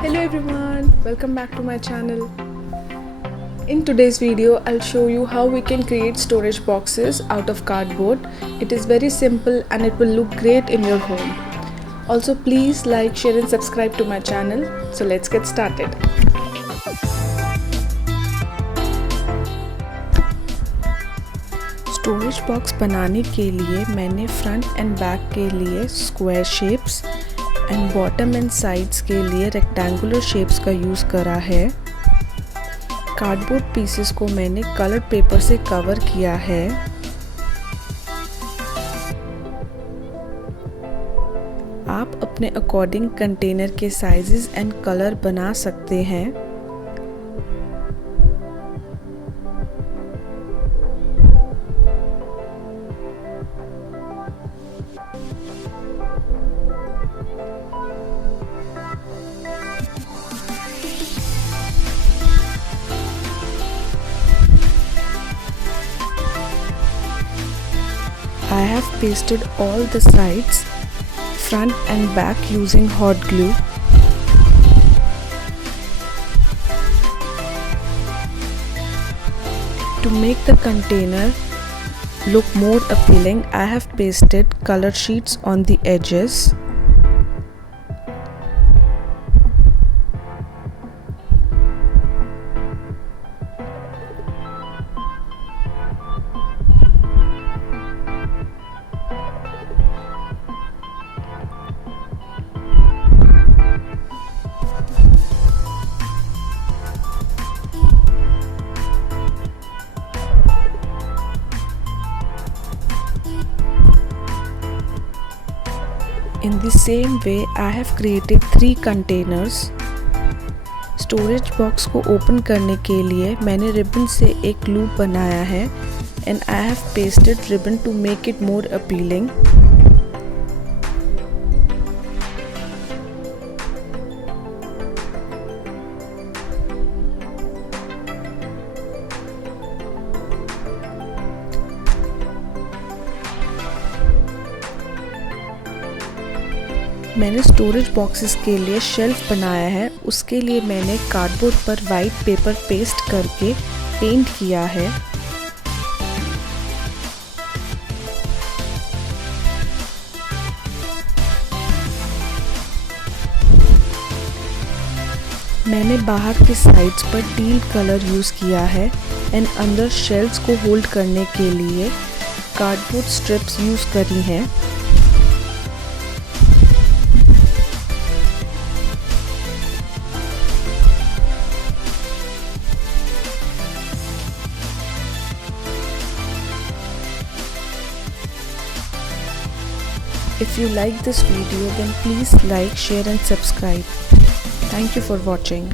Hello everyone, welcome back to my channel. In today's video, I'll show you how we can create storage boxes out of cardboard. It is very simple and it will look great in your home. Also, please like, share and subscribe to my channel. So let's get started. Storage box बनाने के लिए मैंने front end back के लिए square shapes and bottom and sides के लिए rectangular shapes का यूज़ करा है। कार्डबोर्ड पीसेस को मैंने कलर्ड पेपर से कवर किया है। आप अपने अकॉर्डिंग कंटेनर के साइजेस एंड कलर बना सकते हैं। I have pasted all the sides, front and back using hot glue. To make the container look more appealing, I have pasted color sheets on the edges. In the same way, I have created 3 containers. Storage box को ओपन करने के लिए मैंने रिबन से एक लूप बनाया है and I have pasted ribbon to make it more appealing. मैंने स्टोरेज बॉक्सेस के लिए शेल्फ बनाया है। उसके लिए मैंने कार्डबोर्ड पर वाइट पेपर पेस्ट करके पेंट किया है। मैंने बाहर के साइड्स पर टील कलर यूज़ किया है एंड अंदर शेल्फ्स को होल्ड करने के लिए कार्डबोर्ड स्ट्रिप्स यूज़ करी हैं। If you like this video, then please like, share and subscribe. Thank you for watching.